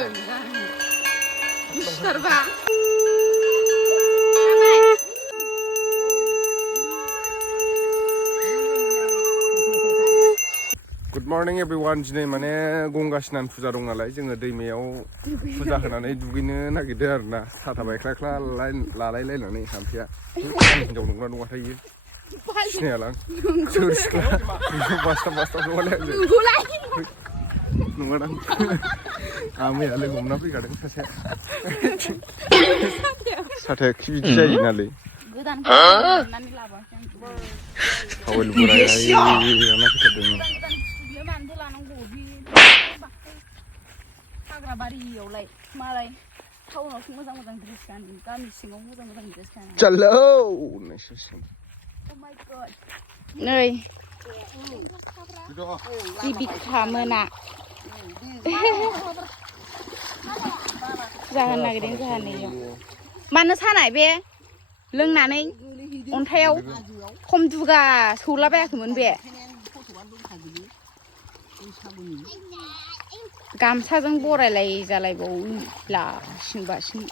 Terbang. Good morning everyone. Diनै माने गंगा स्नान फुजा दं नालाय जोङो दैमायाव फुजा होनानै दुगैनो नागिरदों आरोना साथा बायख्लाख्ला लालाय लायनानै थांफिया हिनजाव नंगौना नङाथाय इयो सिनायालां सोर सिख्ला बास्टाव नङालाय नङादां आं मैया लोगो हमना फैखादों सासे साथाया खि बिदि जायो नालाय गोदानखौनानै लाबोआखै थावेल बोराय लाना फैखादों मानोथो लानांगौ बे हाग्राबारियावलाय मालाय टाउनावसो मोजां ड्रेस गानो गामि सिङाव मोजां ड्रेस गानो चलो नै जिबिका मोना जाहोनो नागिरदों जाहोनैयाव मानो सानाय बे लोंनानै अन्थायाव खम दुगा सौलाबायाखैमोन बे गामसाजों बरायलाय जालायबावला सिनबासिन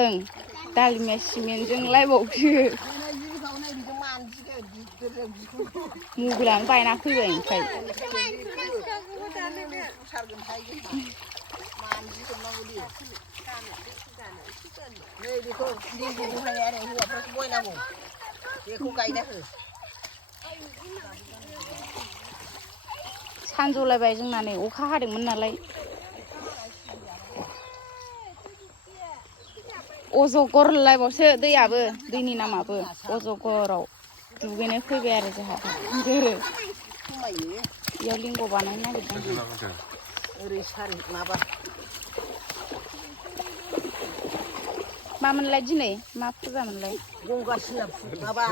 ओं दालिमिया सिमेन्टजों लायबावसो मबाइलानो बायना फैबाय ओमफ्राय सानजौलायबाय जोंना नै अखा हादोंमोन नालाय अजगरलायबावसो दैयाबो दैनि नामाबो अजगराव दुगैनो फैबाय आरो जोंहा बेयाव लिंग बानायनो नागिरदों ओरै सारि माबा मामोनलाय दिनै मा फुजामोनलाय गंगासिना माबा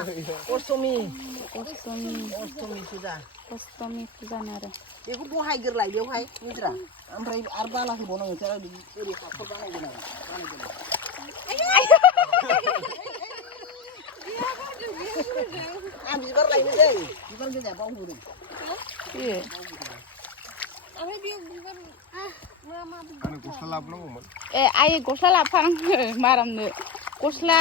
अष्टमि फुजानो आरो बेखौ बहायग्रोलाय बेवहाय मुज्रा ओमफ्राय आरो बाला होबावनांगौ ओरै हाखर बानायगोन आं बिबार लायनो दै बिबार गोजा बावबोदों ओमफ्राय बे बिबार मा गस्ला लाबोनांगौमोन ए आइ गस्ला लाबोफानांगौ मारामनो गस्ला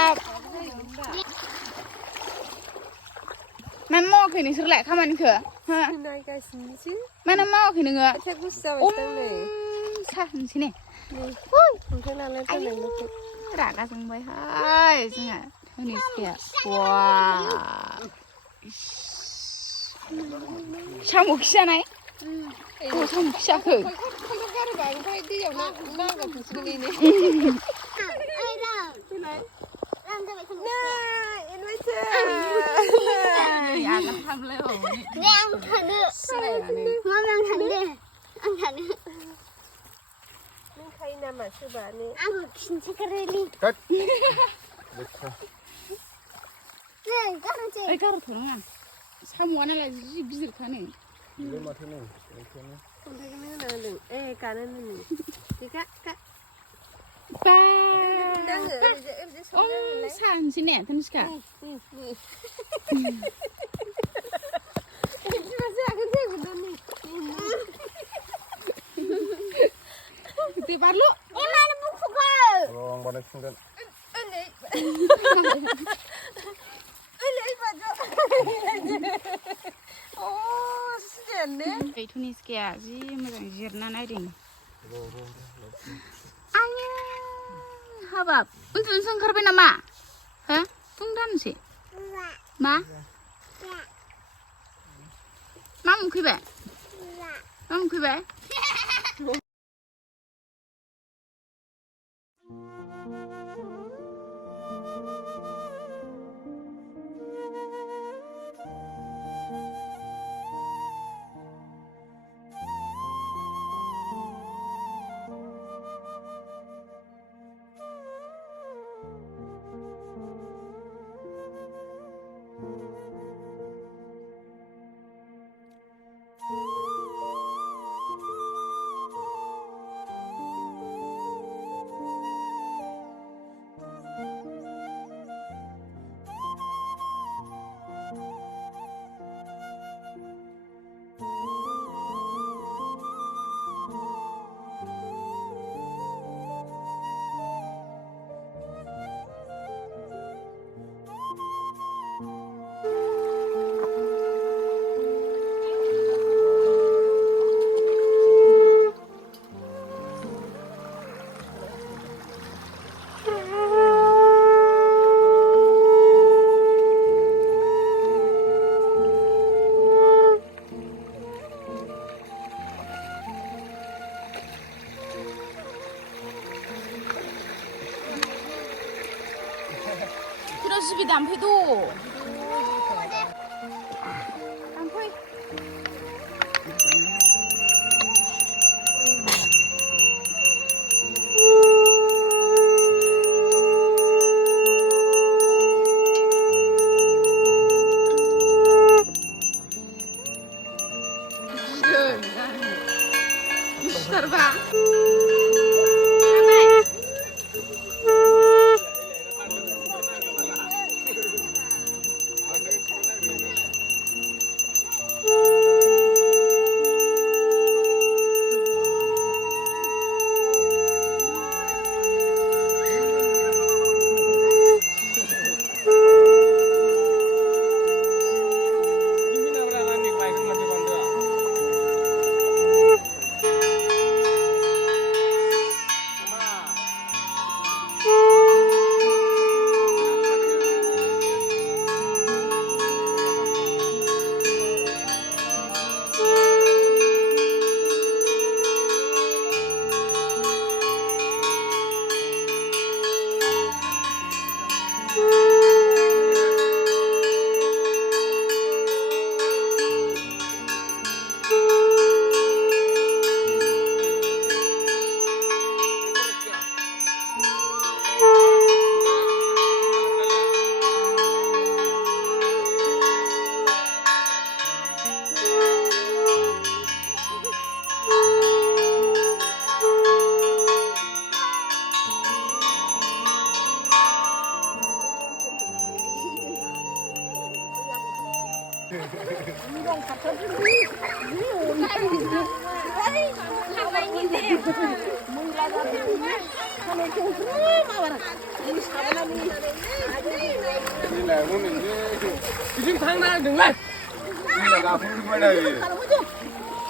मानो मावाखै नोंसोरलाय खामानिखौ मानो मावाखै नोङो साहोनोसै ने रागा जोंबायहाय जोंहा धनिसखाया साम' खि जानाय साम' खि जाखो nama coba nih. Aku kinci kereli. Karo थोङा साम'आनो लाय जि गिदिरखानो बे माथो नो अन्थाइखौनो होनांदों गानो नों दिखा का बा दाङो ओरैजे संनानै सानसै ने तनिष्का बिदिबा जागोन जागोन नी दे बारलु मानो बुखुखो रं बानायफिनगोन Tuniskaya jि मोजां जिरना नायदों आयो हाबाब उन्दुनोसो ओंखारबाय नामा हो बुंदानोसै मा मा मोनखैबाय मा मोनखैबाय दानफैदो दानफै Serba.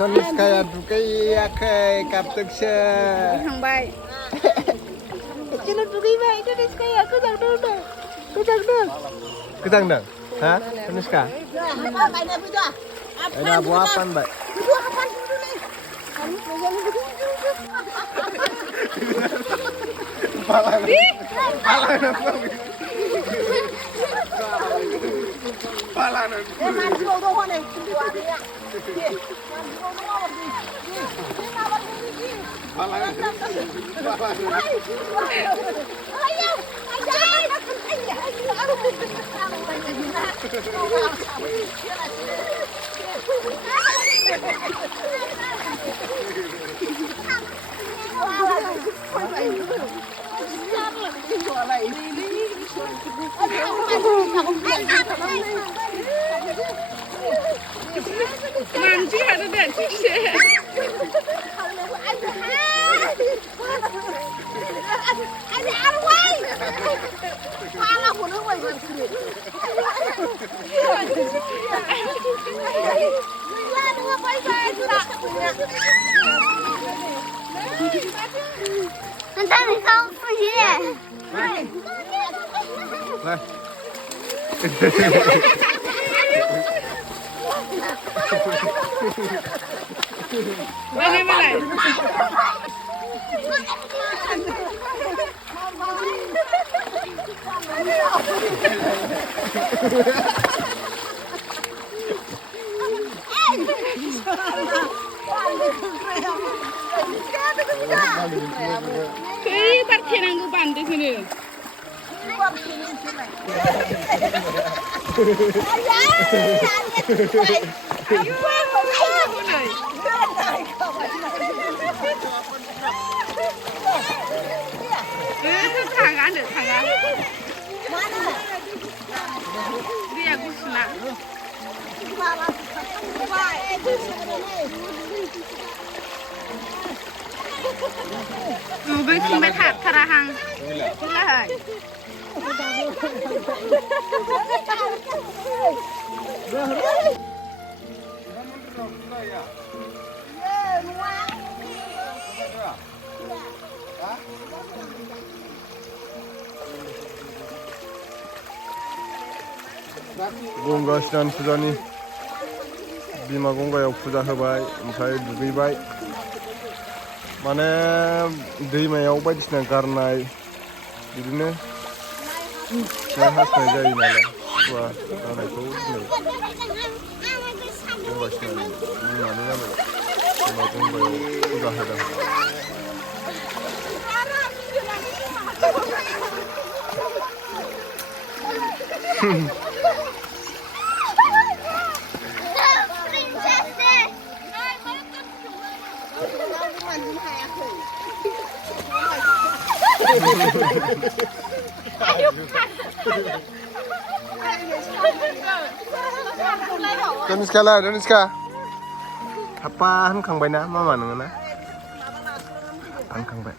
Taniskaya dukayakai kaptekse. Hangbai. Jangan pergi baik itu deh kayak aku jangan dulu. Ketang dang? Hah? Taniska? Ada buah apa, Mbak? Manji ada deh sih. Ada arwah. Malah aku nak buat sini. Lah dua pakai sudah. Nanti kau pergi. Lah. Mana? Kei parkirangku banding sini. Tangan deh, tangan. Dia gusna. Gue cuma tak terahang. Lah. Ganga स्नान फुजानि बिमा गंगायाव फुजा होबाय ओमफ्राय दुगैबाय माने दैमायाव बायदिसिना गारनाय बिदिनो दा हास्थायनाय जायो नालाय सुवा जानायखौ दिनै गंगासिनानै बुंनानै जाबाय जेनेबा गंगायाव फुजा होदों Deniska apa होनखांबायना मामा नोङो ना? होनखांबाय